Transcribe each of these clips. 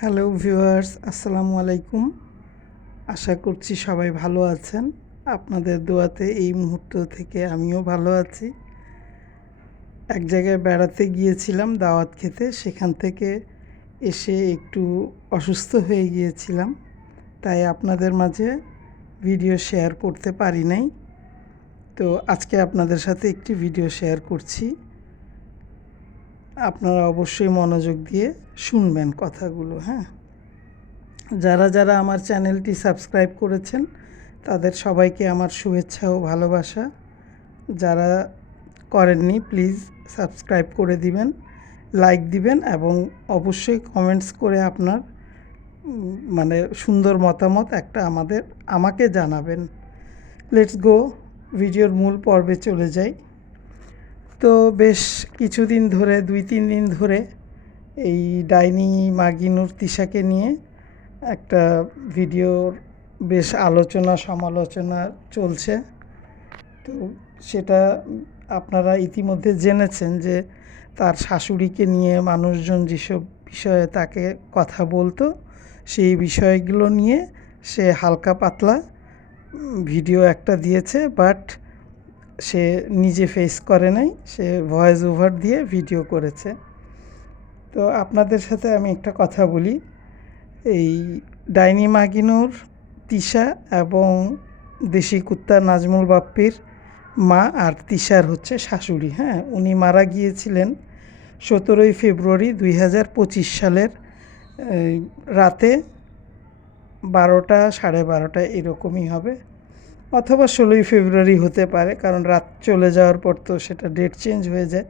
Hello viewers, আসসালামু আলাইকুম। আশা করছি সবাই ভালো আছেন। আপনাদের দোয়াতে এই মুহূর্ত থেকে আমিও ভালো আছি। এক জায়গায় বেড়াতে গিয়েছিলাম দাওয়াত খেতে, সেখান থেকে এসে একটু অসুস্থ হয়ে গিয়েছিলাম, তাই আপনাদের মাঝে ভিডিও শেয়ার করতে পারি নাই। তো আজকে আপনাদের সাথে একটি ভিডিও শেয়ার করছি। আপনারা অবশ্যই মনোযোগ দিয়ে শুনবেন কথাগুলো। যারা যারা আমার চ্যানেলটি সাবস্ক্রাইব করেছেন তাদের সবাইকে আমার শুভেচ্ছা ও ভালোবাসা। যারা করেননি প্লিজ সাবস্ক্রাইব করে দিবেন, লাইক দিবেন এবং অবশ্যই কমেন্টস করে আপনার সুন্দর মতামত একটা আমাকে জানাবেন। লেটস গো, ভিডিওর মূল পর্বে চলে যাই। তো বেশ কিছুদিন ধরে 2-3 দিন ধরে এই ডাইনি মাগিনুর তিশাকে নিয়ে একটা ভিডিওর বেশ আলোচনা সমালোচনা চলছে। তো সেটা আপনারা ইতিমধ্যে জেনেছেন যে তার শাশুড়িকে নিয়ে মানুষজন যেসব বিষয়ে তাকে কথা বলতো, সেই বিষয়গুলো নিয়ে সে হালকা পাতলা ভিডিও একটা দিয়েছে, বাট সে নিজে ফেস করে নাই, সে ভয়েস ওভার দিয়ে ভিডিও করেছে। তো আপনাদের সাথে আমি একটা কথা বলি, এই ডাইনি মাগিনুর তিশা এবং দেশি কুত্তা নাজমুল বাপ্পির মা আর তিশার হচ্ছে শাশুড়ি। উনি মারা গিয়েছিলেন 17ই ফেব্রুয়ারি 2025 সালের রাতে 12টা 12:30 এরকমই হবে, অথবা 16ই ফেব্রুয়ারি হতে পারে, কারণ রাত চলে যাওয়ার পর তো সেটা ডেট চেঞ্জ হয়ে যায়।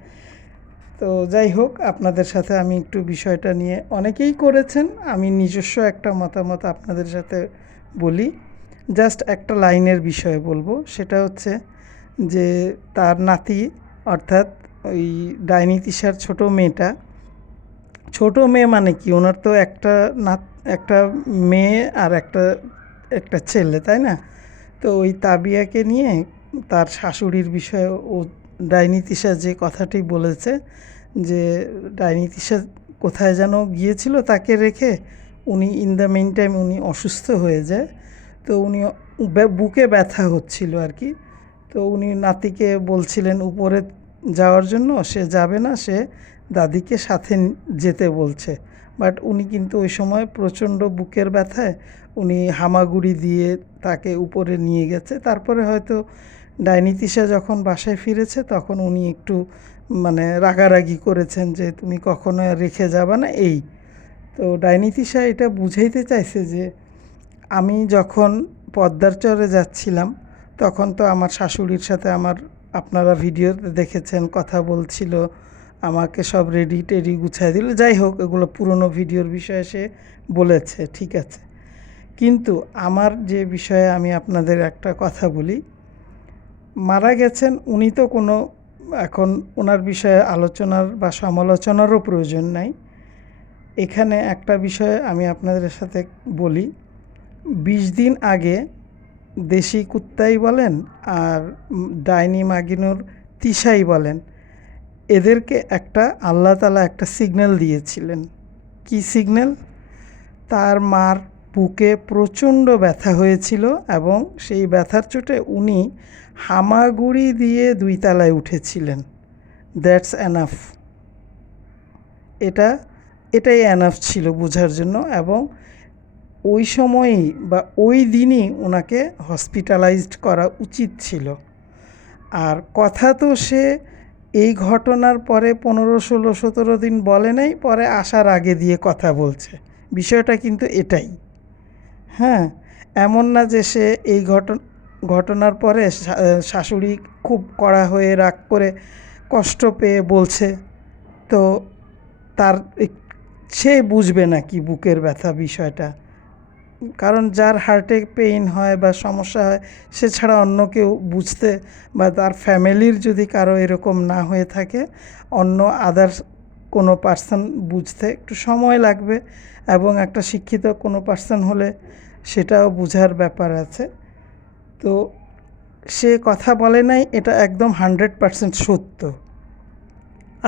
তো যাই হোক, আপনাদের সাথে আমি একটু বিষয়টা নিয়ে, অনেকেই করেছেন, আমি নিজস্ব একটা মতামত আপনাদের সাথে বলি। জাস্ট একটা লাইনের বিষয়ে বলবো, সেটা হচ্ছে যে তার নাতি, অর্থাৎ ওই ডাইনি তিশার ছোটো মেয়েটা, ছোটো মেয়ে মানে কি, ওনার তো একটা মেয়ে আর একটা ছেলে, তাই না? তো ওই তাবিয়াকে নিয়ে তার শাশুড়ির বিষয়ে ও ডাইনি তিশা যে কথাটি বলেছে যে ডাইনি তিশা কোথায় যেন গিয়েছিল তাকে রেখে, উনি ইন দ্য মেইন টাইম উনি অসুস্থ হয়ে যায়। তো উনি বুকে ব্যথা হচ্ছিল আর কি। তো উনি নাতিকে বলছিলেন উপরে যাওয়ার জন্য, সে যাবে না, সে দাদিকে সাথে যেতে বলছে। বাট উনি কিন্তু ওই সময় প্রচণ্ড বুকের ব্যথায় উনি হামাগুড়ি দিয়ে তাকে উপরে নিয়ে গেছে। তারপরে হয়তো ডাইনি তিশা যখন বাসায় ফিরেছে তখন উনি একটু রাগারাগি করেছেন যে তুমি কখনো রেখে যাবে না এই। তো ডাইনি তিশা এটা বুঝাইতে চাইছে যে আমি যখন পদ্মার চরে যাচ্ছিলাম তখন তো আমার শাশুড়ির সাথে আপনারা ভিডিওতে দেখেছেন, কথা বলছিল, আমাকে সব রেডি টেডি গুছাই দিল। যাই হোক, এগুলো পুরনো ভিডিওর বিষয়ে সে বলেছে, ঠিক আছে। কিন্তু আমার যে বিষয়ে আমি আপনাদের একটা কথা বলি, মারা গেছেন উনি, তো এখন ওনার বিষয়ে আলোচনার বা সমালোচনারও প্রয়োজন নাই। এখানে একটা বিষয় আমি আপনাদের সাথে বলি, 20 দিন আগে দেশি কুত্তাই বলেন আর ডাইনি মাগিনুর তিশাই বলেন, এদেরকে আল্লাহ তাআলা একটা সিগন্যাল দিয়েছিলেন। কি সিগন্যাল? তার মার বুকে প্রচণ্ড ব্যথা হয়েছিল এবং সেই ব্যথার চোটে উনি হামাগুড়ি দিয়ে 2 তলায় উঠেছিলেন। That's enough. এটাই এনাফ ছিল বোঝার জন্য। এবং ওই সময়ই বা ওই দিনই ওনাকে হসপিটালাইজড করা উচিত ছিল। আর কথা তো সে এই ঘটনার পরে 15-16-17 দিন বলে নাই, পরে আসার আগে দিয়ে কথা বলছে। বিষয়টা কিন্তু এটাই। এমন না যে সে এই ঘটনার পরে শাশুড়ি খুব কড়া হয়ে রাগ করে কষ্ট পেয়ে বলছে। তো সে বুঝবে না কি বুকের ব্যথা বিষয়টা, কারণ যার হার্টে পেইন হয় বা সমস্যা হয় সে ছাড়া অন্য কেউ বুঝতে, বা তার ফ্যামিলির যদি কারো এরকম না হয়ে থাকে, অন্য আদার্স কোনো পার্সন বুঝতে একটু সময় লাগবে। এবং একটা শিক্ষিত কোনো পার্সন হলে সেটাও বুঝার ব্যাপার আছে। তো সে কথা বলে নাই, এটা একদম 100% সত্য।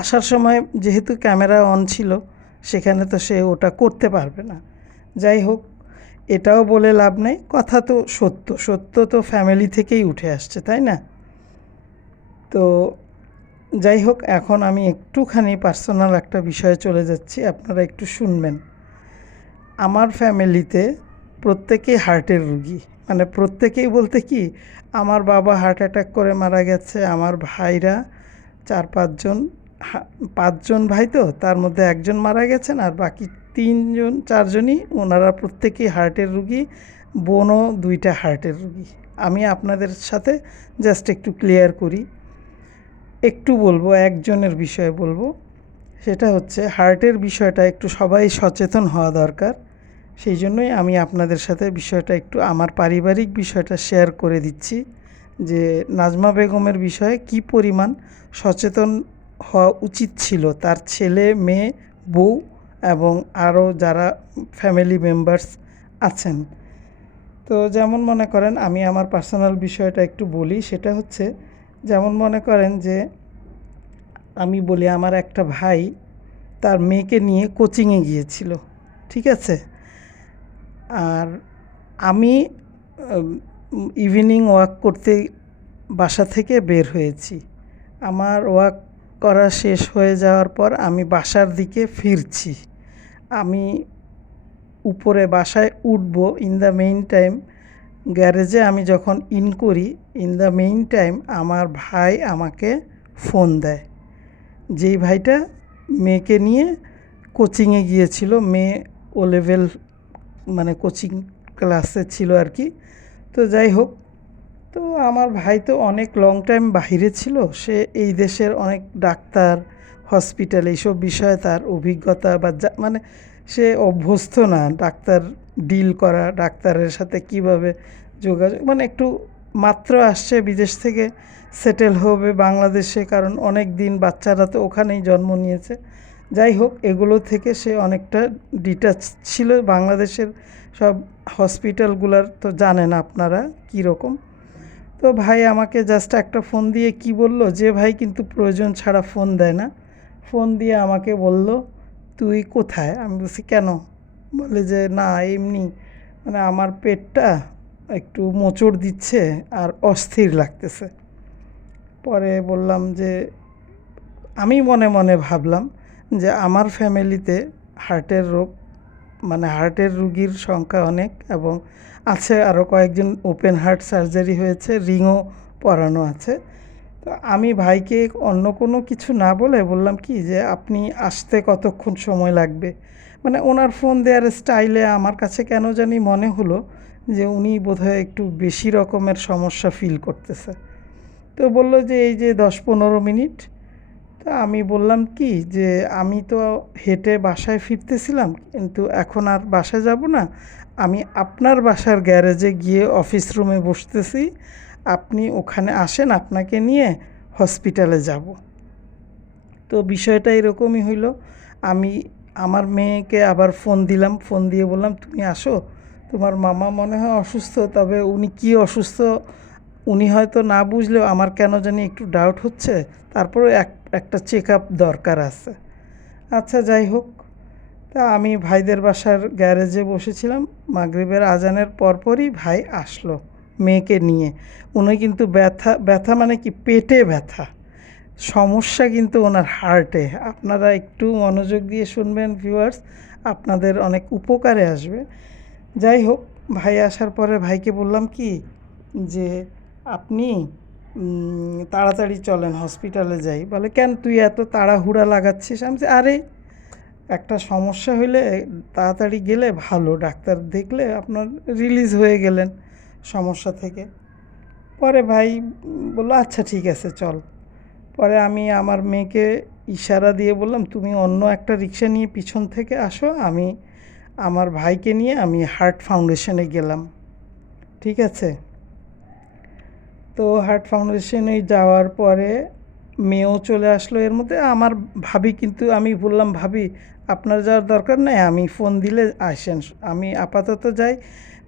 আসার সময় যেহেতু ক্যামেরা অন ছিল, সেখানে তো সে ওটা করতে পারবে না। যাই হোক, এটাও বলে লাভ নেই, কথা তো সত্য, সত্য তো ফ্যামিলি থেকেই উঠে আসছে, তাই না? তো যাই হোক, এখন আমি একটুখানি পার্সোনাল একটা বিষয়ে চলে যাচ্ছি, আপনারা একটু শুনবেন। আমার ফ্যামিলিতে প্রত্যেকেই হার্টের রুগী, মানে প্রত্যেকেই বলতে কি, আমার বাবা হার্ট অ্যাটাক করে মারা গেছে, আমার ভাইরা 4-5 জন, 5 জন ভাই, তো তার মধ্যে একজন মারা গেছেন, আর বাকি 3-4জনই ওনারা প্রত্যেকেই হার্টের রুগী, বোনও 2টা হার্টের রুগী। আমি আপনাদের সাথে জাস্ট একটু ক্লিয়ার করি, একটু বলবো, একজনের বিষয়ে বলবো, সেটা হচ্ছে হার্টের বিষয়টা একটু সবাই সচেতন হওয়া দরকার। সেই জন্যই আমি আপনাদের সাথে বিষয়টা একটু আমার পারিবারিক বিষয়টা শেয়ার করে দিচ্ছি, যে নাজমা বেগমের বিষয়ে কী পরিমাণ সচেতন হওয়া উচিত ছিল তার ছেলে, মেয়ে, বউ এবং আরও যারা ফ্যামিলি মেম্বার্স আছেন। তো যেমন মনে করেন, আমি আমার পার্সোনাল বিষয়টা একটু বলি, সেটা হচ্ছে যেমন মনে করেন যে আমি বলি, আমার একটা ভাই তার মেয়েকে নিয়ে কোচিংয়ে গিয়েছিল, ঠিক আছে? আর আমি ইভিনিং ওয়াক করতে বাসা থেকে বের হয়েছি। আমার ওয়াক করা শেষ হয়ে যাওয়ার পর আমি বাসার দিকে ফিরছি। আমি উপরে বাসায় উঠব, ইন দ্য মেইন টাইম গ্যারেজে আমি যখন ইন করি, ইন দ্য মেইন টাইম আমার ভাই আমাকে ফোন দেয়, যেই ভাইটা মেয়েকে নিয়ে কোচিংয়ে গিয়েছিল, মেয়ে ও লেভেল মানে কোচিং ক্লাসে ছিল আর কি। তো যাই হোক, তো আমার ভাই তো অনেক লং টাইম বাহিরে ছিল, সে এই দেশের অনেক ডাক্তার, হসপিটাল, এইসব বিষয়ে তার অভিজ্ঞতা বা মানে সে অভ্যস্ত না ডাক্তার ডিল করা, ডাক্তারের সাথে কিভাবে যোগাযোগ, মানে একটু মাত্র আসছে বিদেশ থেকে, সেটেল হবে বাংলাদেশে, কারণ অনেক দিন বাচ্চারা তো ওখানেই জন্ম নিয়েছে। যাই হোক, এগুলো থেকে সে অনেকটা ডিটাচ ছিল। বাংলাদেশের সব হসপিটালগুলোর তো জানেন আপনারা কীরকম। তো ভাই আমাকে জাস্ট একটা ফোন দিয়ে কি বলল, যে ভাই কিন্তু প্রয়োজন ছাড়া ফোন দেয় না, ফোন দিয়ে আমাকে বলল, তুই কোথায়? আমি বলছি কেন? বলে যে না এমনি, মানে আমার পেটটা একটু মোচড় দিচ্ছে আর অস্থির লাগতেছে। পরে বললাম যে, আমি মনে মনে ভাবলাম যে আমার ফ্যামিলিতে হার্টের রোগ, মানে হার্টের রুগীর সংখ্যা অনেক, এবং আছে আরও কয়েকজন ওপেন হার্ট সার্জারি হয়েছে, রিংও পরানো আছে। তো আমি ভাইকে অন্য কোনো কিছু না বলে বললাম কি, যে আপনি আসতে কতক্ষণ সময় লাগবে? মানে ওনার ফোন দেওয়ার স্টাইলে আমার কাছে কেন জানি মনে হলো যে উনি বোধহয় একটু বেশি রকমের সমস্যা ফিল করতেছে। তো বলল যে এই যে 10-15 মিনিট। তা আমি বললাম কি, যে আমি তো হেঁটে বাসায় ফিরতেছিলাম, কিন্তু এখন আর বাসায় যাব না, আমি আপনার বাসার গ্যারেজে গিয়ে অফিস রুমে বসতেছি, আপনি ওখানে আসেন, আপনাকে নিয়ে হসপিটালে যাব। তো বিষয়টা এরকমই হইল। আমি আমার মেয়েকে আবার ফোন দিলাম, ফোন দিয়ে বললাম তুমি আসো, তোমার মামা মনে হয় অসুস্থ, তবে উনি কি অসুস্থ উনি হয়তো না বুঝলেও আমার কেন জানি একটু ডাউট হচ্ছে, তারপরেও একটা চেক আপ দরকার আছে। আচ্ছা যাই হোক, তা আমি ভাইদের বাসার গ্যারেজে বসেছিলাম, মাগরিবের আজানের পরপরই ভাই আসলো মেয়েকে নিয়ে। উনি কিন্তু ব্যথা ব্যথা মানে কি, পেটে ব্যথা, সমস্যা কিন্তু ওনার হার্টে। আপনারা একটু মনোযোগ দিয়ে শুনবেন ভিউয়ার্স, আপনাদের অনেক উপকারে আসবে। যাই হোক, ভাই আসার পরে ভাইকে বললাম কি, যে আপনি তাড়াতাড়ি চলেন হসপিটালে যাই। বলে কেন তুই এত তাড়াহুড়া লাগাচ্ছিস? আমি বলছি, আরে একটা সমস্যা হইলে তাড়াতাড়ি গেলে ভালো, ডাক্তার দেখলে আপনার রিলিজ হয়ে গেলেন সমস্যা থেকে। পরে ভাই বললো আচ্ছা ঠিক আছে চল। পরে আমি আমার মেয়েকে ইশারা দিয়ে বললাম তুমি অন্য একটা রিক্সা নিয়ে পিছন থেকে আসো, আমি আমার ভাইকে নিয়ে আমি হার্ট ফাউন্ডেশনে গেলাম, ঠিক আছে? তো হার্ট ফাউন্ডেশনে যাওয়ার পরে মেয়েও চলে আসলো এর মধ্যে। আমার ভাবি, কিন্তু আমি বললাম ভাবি আপনার যাওয়ার দরকার নেই, আমি ফোন দিলে আসেন, আমি আপাতত যাই।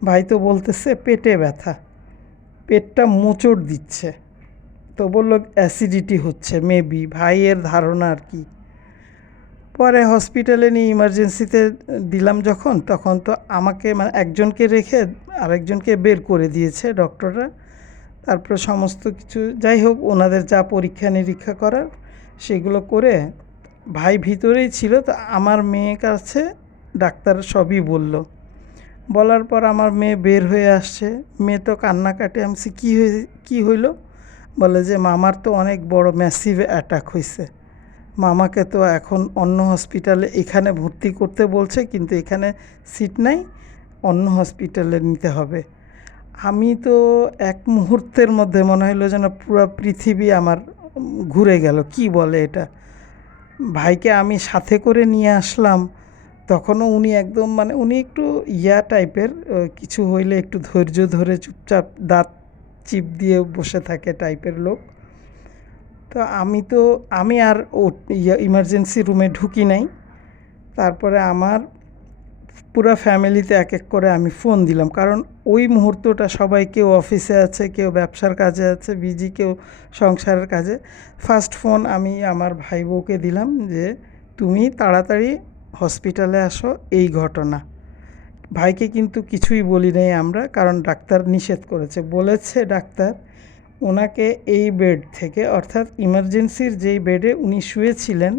ভাই তো বলতেছে পেটে ব্যথা, পেটটা মোচড় দিচ্ছে। তো বললো অ্যাসিডিটি হচ্ছে মেবি, ভাইয়ের ধারণা আর কি। পরে হসপিটালে নিয়ে ইমার্জেন্সিতে দিলাম যখন, তখন তো আমাকে মানে একজনকে রেখে আরেকজনকে বের করে দিয়েছে ডক্টররা। তারপরে সমস্ত কিছু যাই হোক, ওনাদের যা পরীক্ষা নিরীক্ষা করার সেগুলো করে ভাই ভিতরেই ছিল। তো আমার মেয়ের কাছে ডাক্তার সবই বলল। বলার পর আমার মেয়ে বের হয়ে আসছে। মেয়ে তো কান্নাকাটি। আমি বলছি, কী হইল? বলে যে মামার তো অনেক বড় ম্যাসিভ অ্যাটাক হয়েছে। মামাকে তো এখন অন্য হসপিটালে এখানে ভর্তি করতে বলছে, কিন্তু এখানে সিট নাই, অন্য হসপিটালে নিতে হবে। আমি তো এক মুহূর্তের মধ্যে মনে হলো যেন পুরো পৃথিবী আমার ঘুরে গেল। কি বলে এটা? ভাইকে আমি সাথে করে নিয়ে আসলাম, তখনও উনি একদম মানে উনি একটু টাইপের, কিছু হইলে একটু ধৈর্য ধরে চুপচাপ দাঁত চিপ দিয়ে বসে থাকে টাইপের লোক। তো আমি আর ইমার্জেন্সি রুমে ঢুকি নাই। তারপরে আমার পুরা ফ্যামিলিতে এক এক করে আমি ফোন দিলাম, কারণ ওই মুহূর্তটা সবাই, কেউ অফিসে আছে, কেউ ব্যবসার কাজে আছে বিজি, কেউ সংসারের কাজে। ফার্স্ট ফোন আমি আমার ভাই বউকে দিলাম যে তুমি তাড়াতাড়ি হসপিটালে আসো, এই ঘটনা। ভাইকে কিন্তু কিছুই বলি নাই আমরা, কারণ ডাক্তার নিষেধ করেছে। বলেছে ডাক্তার ওনাকে এই বেড থেকে, অর্থাৎ ইমার্জেন্সির যেই বেডে উনি শুয়েছিলেন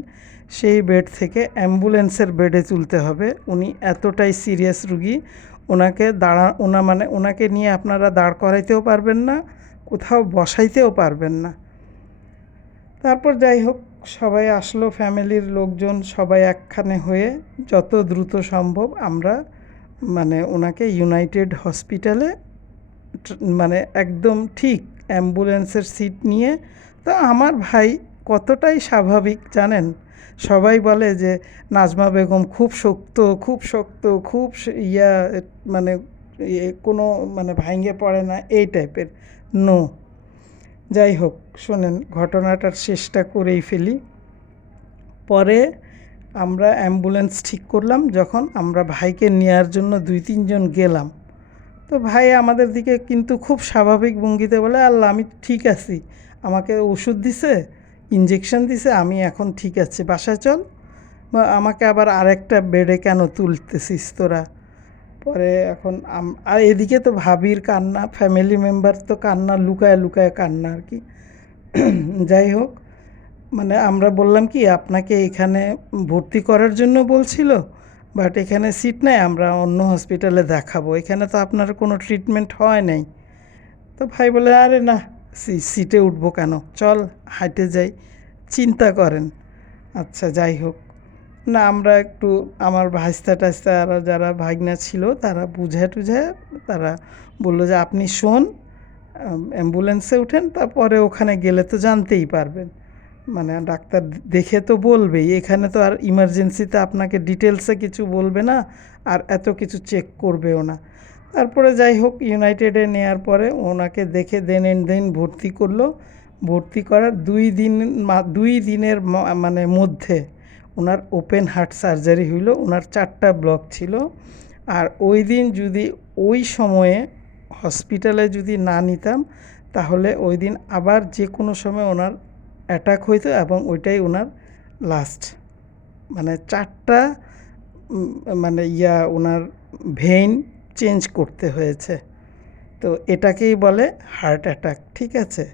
সেই বেড থেকে অ্যাম্বুলেন্সের বেডে তুলতে হবে। উনি এতটাই সিরিয়াস রুগী, ওনাকে নিয়ে আপনারা দাঁড় করাইতেও পারবেন না, কোথাও বসাইতেও পারবেন না। তারপর যাই হোক, সবাই আসলো, ফ্যামিলির লোকজন সবাই একখানে হয়ে যত দ্রুত সম্ভব আমরা ওনাকে ইউনাইটেড হসপিটালে মানে একদম ঠিক অ্যাম্বুলেন্সের সিট নিয়ে। তো আমার ভাই কতটাই স্বাভাবিক জানেন, সবাই বলে যে নাজমা বেগম খুব শক্ত, খুব শক্ত, খুব মানে কোনো ভাঙে পড়ে না এই টাইপের। নো। যাই হোক, শোনেন ঘটনাটার শেষটা করেই ফেলি। পরে আমরা অ্যাম্বুলেন্স ঠিক করলাম, যখন আমরা ভাইকে নেওয়ার জন্য 2-3 জন গেলাম, তো ভাই আমাদের দিকে কিন্তু খুব স্বাভাবিক ভঙ্গিতে বলে আল্লাহ আমি ঠিক আছি, আমাকে ওষুধ দিছে, ইঞ্জেকশন দিছে, আমি এখন ঠিক আছি, বাসায় চল। আমাকে আবার আরেকটা বেডে কেন তুলতেছিস তোরা? পরে এখন আর এদিকে তো ভাবির কান্না, ফ্যামিলি মেম্বার তো কান্না, লুকায় লুকায় কান্না আর কি। যাই হোক, আমরা বললাম কি আপনাকে এখানে ভর্তি করার জন্য বলছিল, বাট এখানে সিট নাই, আমরা অন্য হসপিটালে দেখাবো, এখানে তো আপনার কোনো ট্রিটমেন্ট হয় নাই। তো ভাই বলে আরে না, সিটে উঠবো কেন, চল হাঁটে যাই, চিন্তা করেন। আচ্ছা যাই হোক, না আমরা একটু আমার ভাইস্তা টাইস্তা আর যারা ভাগনা ছিল তারা বুঝে টুঝে তারা বললো যে আপনি শোন, অ্যাম্বুলেন্সে উঠেন, তারপরে ওখানে গেলে তো জানতেই পারবেন, ডাক্তার দেখে তো বলবেই, এখানে তো আর ইমার্জেন্সিতে আপনাকে ডিটেলসে কিছু বলবে না, আর এত কিছু চেক করবেও না। তারপরে যাই হোক, ইউনাইটেডে নেওয়ার পরে ওনাকে দেখে দেন ভর্তি করলো। ভর্তি করার 2 দিনের মধ্যে ওনার ওপেন হার্ট সার্জারি হইল। ওনার 4টা ব্লক ছিল। আর ওই দিন যদি ওই সময়ে হসপিটালে যদি না নিতাম, তাহলে ওই দিন আবার যে কোনো সময় ওনার অ্যাটাক হইতো, এবং ওইটাই ওনার লাস্ট। 4টা ওনার ভেইন চেঞ্জ করতে হয়েছে। তো এটাকেই বলে হার্ট অ্যাটাক, ঠিক আছে?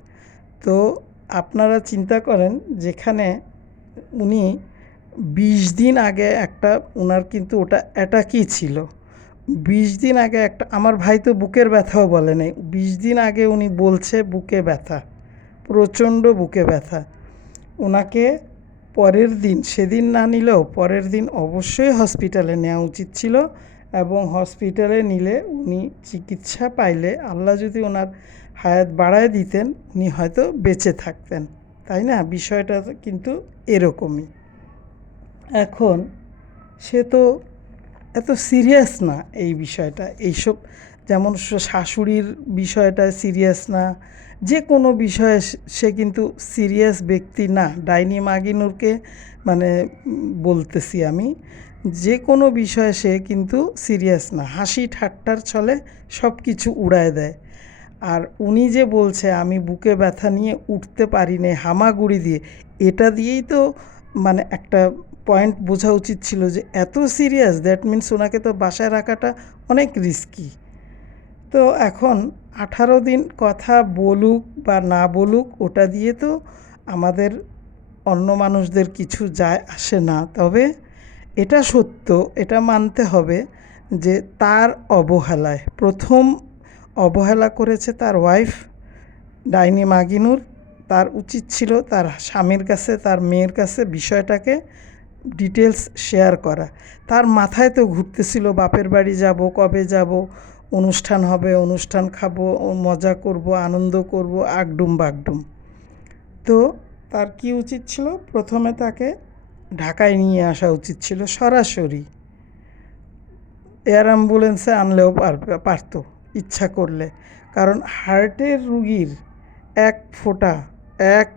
তো আপনারা চিন্তা করেন, যেখানে উনি 20 দিন আগে ওনার কিন্তু ওটা অ্যাটাকই ছিল। 20 দিন আগে আমার ভাই তো বুকের ব্যথাও বলে নাই, 20 দিন আগে উনি বলছে বুকে ব্যথা, প্রচণ্ড বুকে ব্যথা। ওনাকে পরের দিন, সেদিন না নিলেও পরের দিন অবশ্যই হসপিটালে নেওয়া উচিত ছিল, এবং হসপিটালে নিলে উনি চিকিৎসা পাইলে, আল্লাহ যদি ওনার হায়াত বাড়ায় দিতেন, উনি হয়তো বেঁচে থাকতেন, তাই না? বিষয়টা কিন্তু এরকমই। এখন সে তো এত সিরিয়াস না এই বিষয়টা, এইসব যেমন শাশুড়ির বিষয়টা সিরিয়াস না, যে কোনো বিষয়ে সে কিন্তু সিরিয়াস ব্যক্তি না। ডাইনি মাগিনুরকে বলতেছি আমি, যে কোনো বিষয়ে সে কিন্তু সিরিয়াস না, হাসি ঠাট্টার ছলে সব কিছু উড়ায় দেয়। আর উনি যে বলছে আমি বুকে ব্যথা নিয়ে উঠতে পারি না হামাগুড়ি দিয়ে, এটা দিয়েই তো একটা পয়েন্ট বোঝা উচিত ছিল যে এত সিরিয়াস, দ্যাট মিনস ওনাকে তো বাসায় রাখাটা অনেক রিস্কি। তো এখন 18 দিন কথা বলুক বা না বলুক, ওটা দিয়ে তো আমাদের অন্য মানুষদের কিছু যায় আসে না। তবে এটা সত্য, এটা মানতে হবে যে তার অবহেলায়, প্রথম অবহেলা করেছে তার ওয়াইফ ডাইনি মাগিনুর। তার উচিত ছিল তার স্বামীর কাছে, তার মেয়ের কাছে বিষয়টাকে ডিটেলস শেয়ার করা। তার মাথায় তো ঘুরতেছিল বাপের বাড়ি যাব, কবে যাব, অনুষ্ঠান হবে, অনুষ্ঠান খাবো, মজা করব, আনন্দ করব, আগডুম বাগডুম। তো তার কি উচিত ছিল, প্রথমে তাকে ঢাকায় নিয়ে আসা উচিত ছিল সরাসরি। এয়ার অ্যাম্বুলেন্সে আনলেও পারতো ইচ্ছা করলে, কারণ হার্টের রুগীর এক ফোঁটা, এক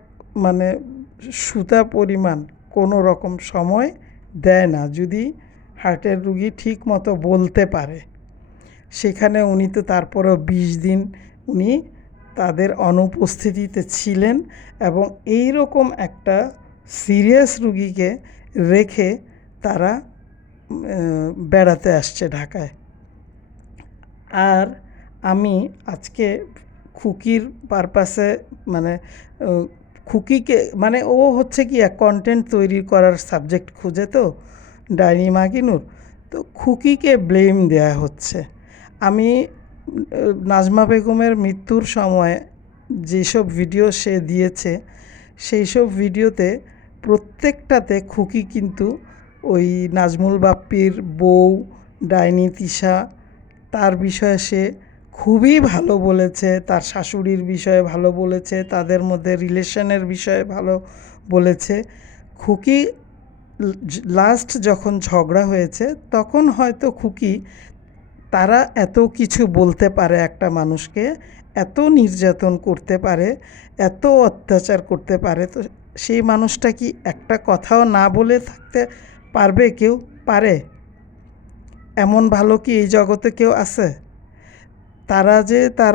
মানে সুতা পরিমাণ কোনো রকম সময় দেয় না যদি হার্টের রুগী ঠিক মতো বলতে পারে। সেখানে উনি তো তারপরেও 20 দিন উনি তাদের অনুপস্থিতিতে ছিলেন, এবং এই রকম একটা সিরিয়াস রুগীকে রেখে তারা বেড়াতে আসছে ঢাকায়। আর আমি আজকে খুকির পারপাসে, মানে খুকিকে, মানে ও হচ্ছে কি এক কন্টেন্ট তৈরি করার সাবজেক্ট খুঁজে, তো ডাইনি মাগিনুর, তো খুকিকে ব্লেম দেয়া হচ্ছে। আমি নাজমা বেগমের মৃত্যুর সময় যেসব ভিডিও সে দিয়েছে, সেই সব ভিডিওতে প্রত্যেকটাতে খুকি কিন্তু ওই নাজমুল বাপ্পির বউ ডাইনি তিশা, তার বিষয়ে সে খুবই ভালো বলেছে, তার শাশুড়ির বিষয়ে ভালো বলেছে, তাদের মধ্যে রিলেশনের বিষয়ে ভালো বলেছে। খুকি লাস্ট যখন ঝগড়া হয়েছে, তখন হয়তো খুকি, তারা এত কিছু বলতে পারে একটা মানুষকে, এত নির্যাতন করতে পারে, এত অত্যাচার করতে পারে, তো সেই মানুষটা কি একটা কথাও না বলে থাকতে পারবে? কেউ পারে? এমন ভালো কি এই জগতে কেউ আছে? তারা যে তার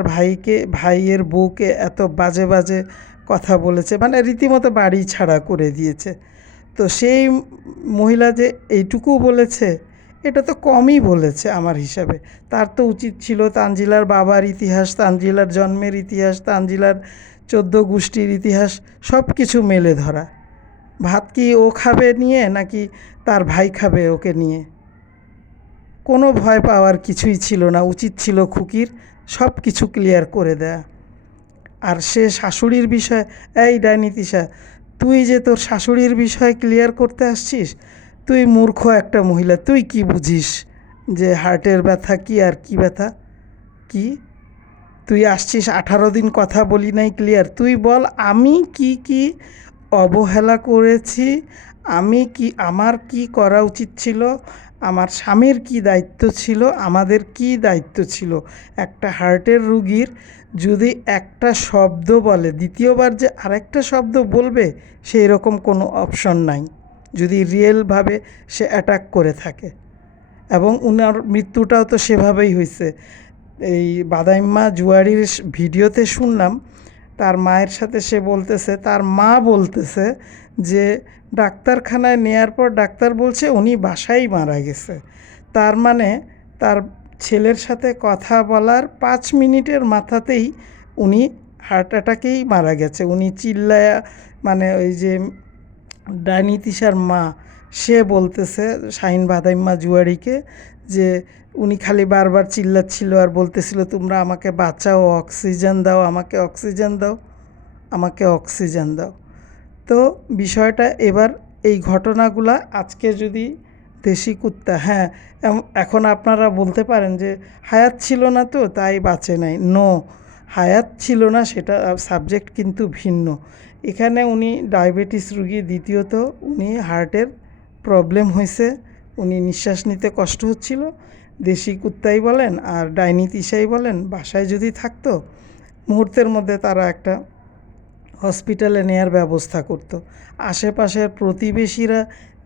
ভাইয়ের বউকে এত বাজে বাজে কথা বলেছে, মানে রীতিমতো বাড়ি ছাড়া করে দিয়েছে, তো সেই মহিলা যে এইটুকু বলেছে, এটা তো কমই বলেছে আমার হিসাবে। তার তো উচিত ছিল তানজিলার বাবার ইতিহাস, তানজিলার জন্মের ইতিহাস, তানজিলার 14 গোষ্ঠীর ইতিহাস সব কিছু মেলে ধরা। ভাত কি ও খাবে নিয়ে, নাকি তার ভাই খাবে ওকে নিয়ে? কোনো ভয় পাওয়ার কিছুই ছিল না, উচিত ছিল খুকির সব কিছু ক্লিয়ার করে দেয়া। আর সে শাশুড়ির বিষয়, এই ডাইনি তিশা, তুই যে তোর শাশুড়ির বিষয় ক্লিয়ার করতে আসছিস, তুই মূর্খ একটা মহিলা, তুই কি বুঝিস যে হার্টের ব্যথা কি আর কি ব্যথা কি? তুই আসছিস 18 দিন কথা বলি নাই ক্লিয়ার, তুই বল আমি কি কি অবহেলা করেছি, আমি কি, আমার কি করা উচিত ছিল, আমার স্বামীর কি দায়িত্ব ছিল, আমাদের কি দায়িত্ব ছিল। একটা হার্টের রুগীর যদি একটা শব্দ বলে, দ্বিতীয়বার যে আরেকটা শব্দ বলবে সেই রকম কোনো অপশন নাই, যদি রিয়েলভাবে সে অ্যাটাক করে থাকে। এবং উনার মৃত্যুটাও তো সেভাবেই হয়েছে। এই বাদাইম্মা জুয়ারির ভিডিওতে শুনলাম, তার মায়ের সাথে সে বলতেছে, তার মা বলতেছে যে ডাক্তারখানায় নেয়ার পর ডাক্তার বলছে উনি বাসায় মারা গেছে। তার মানে তার ছেলের সাথে কথা বলার 5 মিনিটের মাথাতেই উনি হার্ট অ্যাটাকেই মারা গেছে। উনি চিল্লায়া, মানে ওই যে ডাইনি তিশার মা, সে বলতেছে শাহিন বাদাইম্মা জুয়ারিকে যে উনি খালি বারবার চিল্লাচ্ছিল আর বলতেছিল তোমরা আমাকে বাঁচাও, অক্সিজেন দাও, আমাকে অক্সিজেন দাও, আমাকে অক্সিজেন দাও। তো বিষয়টা এবার এই ঘটনাগুলা আজকে যদি দেশি কুত্তা, হ্যাঁ, এখন আপনারা বলতে পারেন যে হায়াত ছিল না তো তাই বাঁচে নাই। নো, হায়াত ছিল না, সেটা সাবজেক্ট কিন্তু ভিন্ন। এখানে উনি ডায়াবেটিস রুগী, দ্বিতীয়ত উনি হার্টের প্রবলেম হয়েছে, উনি নিঃশ্বাস নিতে কষ্ট হচ্ছিল। দেশি কুত্তাই বলেন আর ডাইনি তিশাই বলেন, বাসায় যদি থাকতো মুহূর্তের মধ্যে তারা একটা হসপিটালে নেয়ার ব্যবস্থা করত। আশেপাশের প্রতিবেশীরা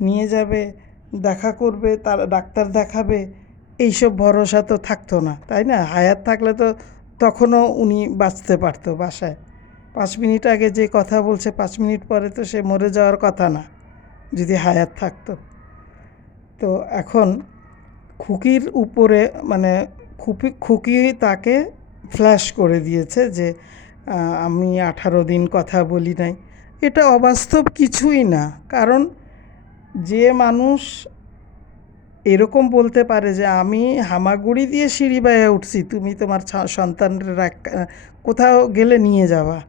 নিয়ে যাবে, দেখা করবে, তার ডাক্তার দেখাবে, এইসব ভরসা তো থাকতো না, তাই না? হায়াত থাকলে তো তখনও উনি বাঁচতে পারতো বাসায়। 5 মিনিট আগে যে কথা বলছে 5 মিনিট পরে তো সে মরে যাওয়ার কথা না। যদি হায়াত থাকতো। তো এখন খুকির উপরে মানে খুকি তাকে ফ্ল্যাশ করে দিয়েছে যে আমি 18 দিন কথা বলি নাই। এটা অবাস্তব কিছুই না, কারণ যে মানুষ এরকম বলতে পারে যে আমি হামাগুড়ি দিয়ে সিঁড়ি বাইয়ে উঠছি, তুমি তোমার সন্তানরা কোথাও গেলে নিয়ে যাওয়া,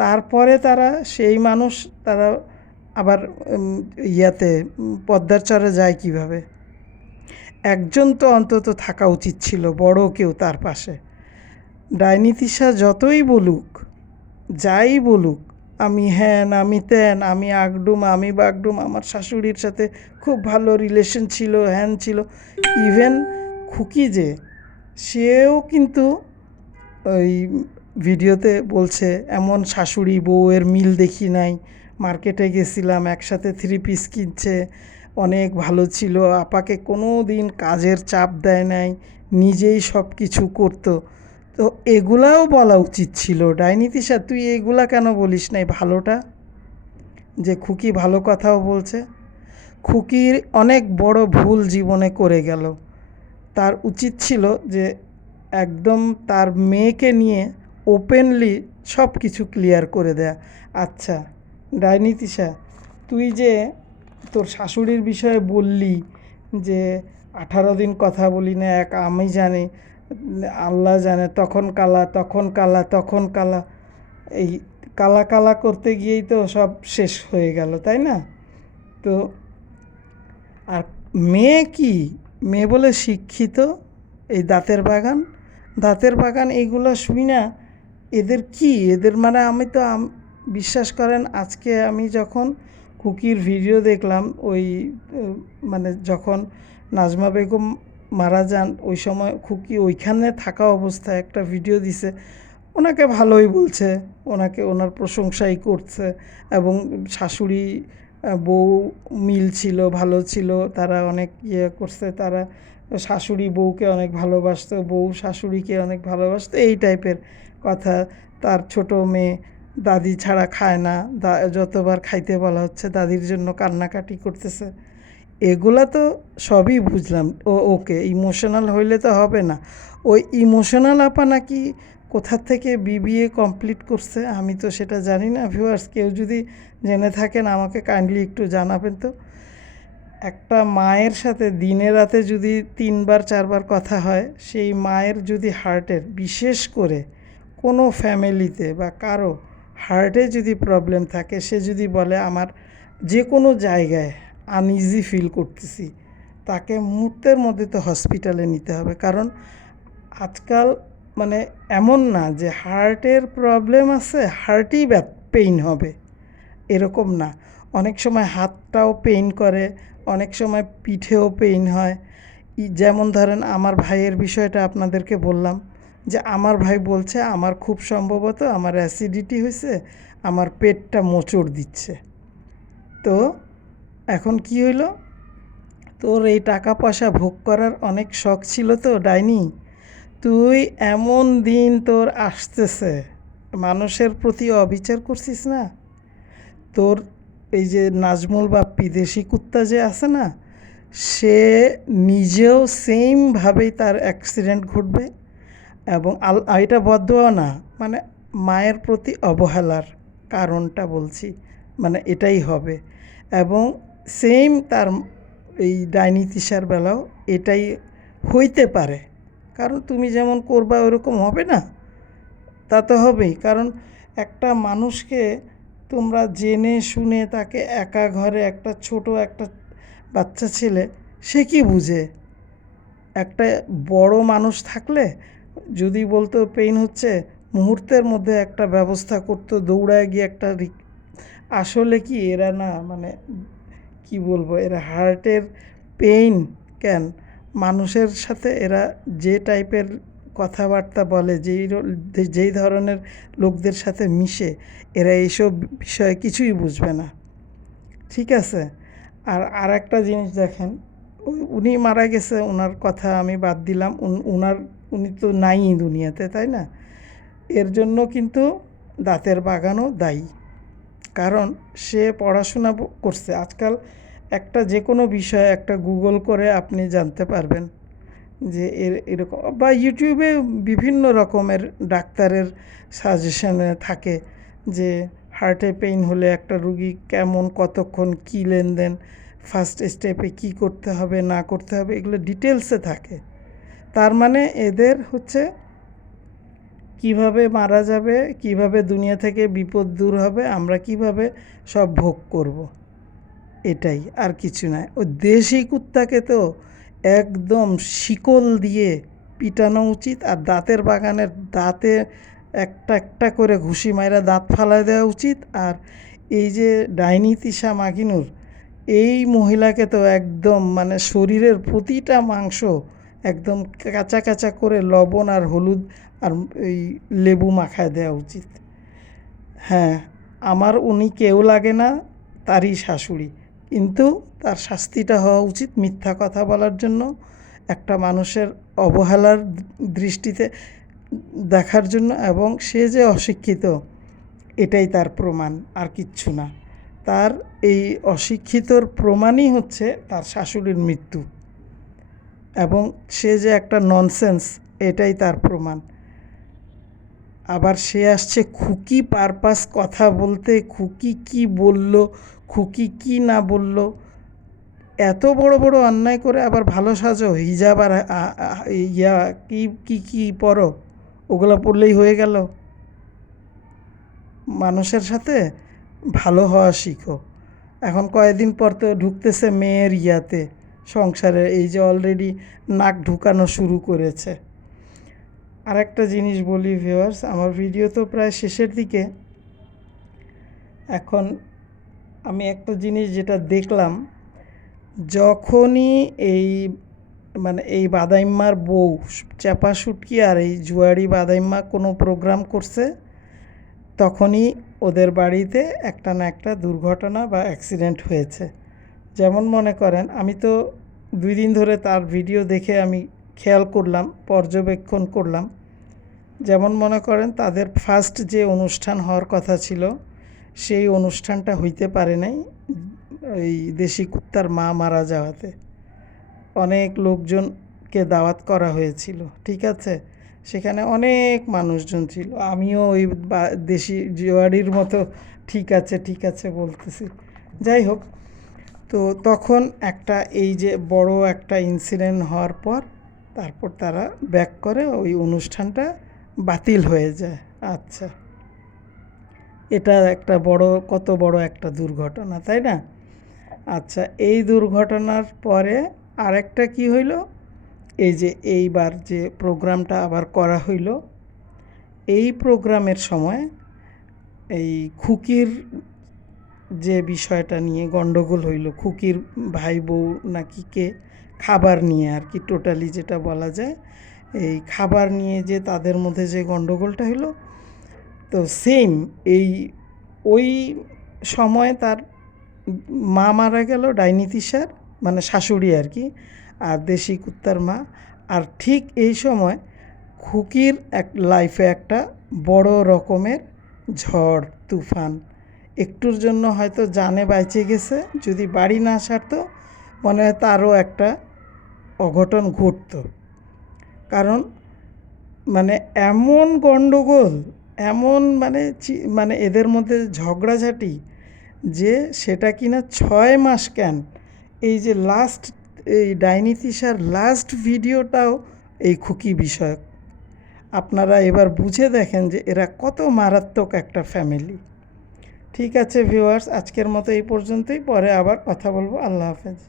তারপরে তারা সেই মানুষ তারা আবার পদ্মার চরে যায় কিভাবে? একজন তো অন্তত থাকা উচিত ছিল, বড় কেউ তার পাশে। ডাইনি তিশা যতই বলুক, যাই বলুক, আমি হ্যান, আমি ত্যান, আমি আগডুম, আমি বাগডুম, আমার শাশুড়ির সাথে খুব ভালো রিলেশন ছিল, হ্যান ছিল, ইভেন খুকি যে সেও কিন্তু ওই ভিডিওতে বলছে এমন শাশুড়ি বউয়ের মিল দেখি নাই, মার্কেটে গেছিলাম একসাথে 3 পিস কিনছে, অনেক ভালো ছিল, আপাকে কোনো দিন কাজের চাপ দেয় নাই, নিজেই সব কিছু করতো। তো এগুলাও বলা উচিত ছিল। ডাইনি তিশা, তুই এগুলা কেন বলিস নাই ভালোটা, যে খুকি ভালো কথাও বলছে? খুকির অনেক বড় ভুল জীবনে করে গেল, তার উচিত ছিল যে একদম তার মেয়েকে নিয়ে ওপেনলি সব কিছু ক্লিয়ার করে দেয়া। আচ্ছা ডাইনি তিশা, তুই যে তোর শাশুড়ির বিষয়ে বললি যে 18 দিন কথা বলি না, এক আমি জানি আল্লাহ জানে, তখন কালা তখন কালা তখন কালা, এই কালা কালা করতে গিয়েই তো সব শেষ হয়ে গেল, তাই না? তো আর মেয়ে কি, মেয়ে বলে শিক্ষিত, এই দাঁতের বাগান, দাঁতের বাগান এইগুলো শুই না, এদের কি, এদের মানে আমি তো বিশ্বাস করেন আজকে আমি যখন খুকির ভিডিও দেখলাম, ওই মানে যখন নাজমা বেগম মারা যান ওই সময় খুকি ওইখানে থাকা অবস্থায় একটা ভিডিও দিছে, ওনাকে ভালোই বলছে, ওনাকে ওনার প্রশংসাই করছে, এবং শাশুড়ি বউ মিল ছিল, ভালো ছিল, তারা অনেক করছে, তারা শাশুড়ি বউকে অনেক ভালোবাসতো, বউ শাশুড়িকে অনেক ভালোবাসতো, এই টাইপের কথা। তার ছোট মেয়ে দাদি ছাড়া খায় না, যতবার খাইতে বলা হচ্ছে দাদির জন্য কান্নাকাটি করতেছে। এগুলা তো সবই বুঝলাম, ওকে ইমোশনাল হইলে তো হবে না। ওই ইমোশনাল আপা নাকি কোথা থেকে বিবিএ কমপ্লিট করছে, আমি তো সেটা জানি না। ভিউয়ার্স, কেউ যদি জেনে থাকেন আমাকে কাইন্ডলি একটু জানাবেন তো। একটা মায়ের সাথে দিনে রাতে যদি 3বার 4বার কথা হয়, সেই মায়ের যদি হার্টের, বিশেষ করে কোনো ফ্যামিলিতে বা কারো হার্টে যদি প্রবলেম থাকে, সে যদি বলে আমার যে কোনো জায়গায় আনইজি ফিল করতেছি, তাকে মুহূর্তের মধ্যে তো হসপিটালে নিতে হবে। কারণ আজকাল মানে এমন না যে হার্টের প্রবলেম আছে হার্টেই পেইন হবে, এরকম না। অনেক সময় হাতটাও পেইন করে, অনেক সময় পিঠেও পেইন হয়। যেমন ধরেন আমার ভাইয়ের বিষয়টা আপনাদেরকে বললাম, যে আমার ভাই বলছে আমার খুব সম্ভবত আমার অ্যাসিডিটি হয়েছে, আমার পেটটা মোচড় দিচ্ছে। তো এখন কি হইল, তোর এই টাকা পয়সা ভোগ করার অনেক শখ ছিল তো ডাইনি, তুই এমন দিন তোর আসতেছে, মানুষের প্রতি অবিচার করছিস না। তোর এই যে নাজমুল বাপ্পি দেশি কুত্তা যে আছে না, সে নিজেও সেমভাবেই তার অ্যাক্সিডেন্ট ঘটবে, এবং এটা বদদোয়া না, মানে মায়ের প্রতি অবহেলার কারণটা বলছি, মানে এটাই হবে। এবং সেম তার এই ডাইনি তিশার বেলাও এটাই হইতে পারে, কারণ তুমি যেমন করবা ওরকম হবে না, তা তো হবেই। কারণ একটা মানুষকে তোমরা জেনে শুনে তাকে একা ঘরে, একটা ছোট একটা বাচ্চা ছেলে, সে কি বুঝে? একটা বড় মানুষ থাকলে যদি বলতো পেইন হচ্ছে, মুহূর্তের মধ্যে একটা ব্যবস্থা করতো, দৌড়ায় গিয়ে একটা আসলে কি এরা না, মানে কি বলবো, এরা হার্টের পেইন কেন, মানুষের সাথে এরা যে টাইপের কথাবার্তা বলে, যেই ধরনের লোকদের সাথে মিশে, এরা এইসব বিষয়ে কিছুই বুঝবে না, ঠিক আছে? আর একটা জিনিস দেখেন, উনি মারা গেছে, ওনার কথা আমি বাদ দিলাম, উনি তো নাই দুনিয়াতে, তাই না? এর জন্য কিন্তু দাঁতের বাগানও দায়ী। কারণ সে পড়াশোনা করছে। আজকাল একটা যে কোনো বিষয় একটা গুগল করে আপনি জানতে পারবেন যে এরকম, বা ইউটিউবে বিভিন্ন রকমের ডাক্তারের সাজেশনে থাকে যে হার্টে পেইন হলে একটা রুগী কেমন, কতক্ষণ, কী লেনদেন, ফার্স্ট স্টেপে কী করতে হবে না করতে হবে, এগুলো ডিটেলসে থাকে। তার মানে এদের হচ্ছে কিভাবে মারা যাবে, কিভাবে দুনিয়া থেকে বিপদ দূর হবে, আমরা কিভাবে সব ভোগ করব, এটাই, আর কিছু নয়। ওই দেশি কুত্তাকে তো একদম শিকল দিয়ে পিটানো উচিত, আর দাঁতের বাগানের দাঁতে একটা একটা করে ঘুষি মাইরা দাঁত ফালাই দেওয়া উচিত। আর এই যে ডাইনি তিশা মাগিনুর, এই মহিলাকে তো একদম মানে শরীরের প্রতিটা মাংস একদম কাঁচা কাঁচা করে লবণ আর হলুদ আর এই লেবু মাখায় দেওয়া উচিত। হ্যাঁ, আমার উনি কেউ লাগে না, তারই শাশুড়ি, কিন্তু তার শাস্তিটা হওয়া উচিত মিথ্যা কথা বলার জন্য, একটা মানুষের অবহেলার দৃষ্টিতে দেখার জন্য, এবং সে যে অশিক্ষিত এটাই তার প্রমাণ, আর কিচ্ছু না। তার এই অশিক্ষিতর প্রমাণই হচ্ছে তার শাশুড়ির মৃত্যু, এবং সে যে একটা ননসেন্স এটাই তার প্রমাণ। আবার সে আসছে খুকি পারপাস কথা বলতে, খুকি কি বলল, খুকি কি না বলল, এত বড় বড় অন্যায় করে আবার ভালো সাজো, হিজাব আর ইয়া কি কি কি পরো, ওগুলো পড়লেই হয়ে গেল। মানুষের সাথে ভালো হওয়া শিখো। এখন কয়েকদিন পর তো ঢুকতেছে মেয়ের ইয়াতে, সংসারে, এই যে অলরেডি নাক ঢুকানো শুরু করেছে। আর একটা জিনিস বলি ভিউয়ার্স, আমার ভিডিও তো প্রায় শেষের দিকে। এখন আমি একটা জিনিস যেটা দেখলাম, যখনই এই মানে এই বাদাইম্মার বউ চাপা শুটকি আর এই জুয়ারি বাদাইম্মা কোনো প্রোগ্রাম করছে, তখনই ওদের বাড়িতে একটা না একটা দুর্ঘটনা বা অ্যাক্সিডেন্ট হয়েছে। যেমন মনে করেন, আমি তো 2 দিন ধরে তার ভিডিও দেখে আমি খেয়াল করলাম, পর্যবেক্ষণ করলাম। যেমন মনে করেন, তাদের ফার্স্ট যে অনুষ্ঠান হওয়ার কথা ছিল সেই অনুষ্ঠানটা হইতে পারে নাই এই দেশি কুত্তার মা মারা যাওয়াতে। অনেক লোকজনকে দাওয়াত করা হয়েছিল, ঠিক আছে, সেখানে অনেক মানুষজন ছিল। আমিও ওই দেশি জুয়ারির মতো ঠিক আছে ঠিক আছে বলতেছি। যাই হোক, তো তখন একটা এই যে বড় একটা ইনসিডেন্ট হওয়ার পর তারপর তারা ব্যাক করে, ওই অনুষ্ঠানটা বাতিল হয়ে যায়। আচ্ছা, এটা একটা বড়, কত বড় একটা দুর্ঘটনা, তাই না? আচ্ছা, এই দুর্ঘটনার পরে আরেকটা কি হইল, এই যে এইবার যে প্রোগ্রামটা আবার করা হইল, এই প্রোগ্রামের সময় এই খুকির যে বিষয়টা নিয়ে গণ্ডগোল হইল, খুকির ভাই বউ নাকি কে খাবার নিয়ে আর কি, টোটালি যেটা বলা যায়, এই খাবার নিয়ে যে তাদের মধ্যে যে গণ্ডগোলটা হইলো, তো সেম ওই সময় তার মা মারা গেল, ডাইনি তিশার মানে শাশুড়ি আর কি, আর দেশি কুত্তার মা। আর ঠিক এই সময় খুকির লাইফে একটা বড় রকমের ঝড় তুফান, একটুর জন্য হয়তো জানে বাইচে গেছে, যদি বাড়ি না ছাড়তো মনে হয় তারও একটা অঘটন ঘটত। কারণ মানে এমন গণ্ডগোল, এমন মানে এদের মধ্যে ঝগড়াঝাটি, যে সেটা কিনা 6 মাস কেন, এই যে লাস্ট এই ডাইনি তিশার লাস্ট ভিডিওটাও এই খুকি বিষয়ক। আপনারা এবার বুঝে দেখেন যে এরা কত মারাত্মক একটা ফ্যামিলি। ঠিক আছে ভিউয়ার্স, আজকের মতো এই পর্যন্তই, পরে আবার কথা বলবো। আল্লাহ হাফেজ।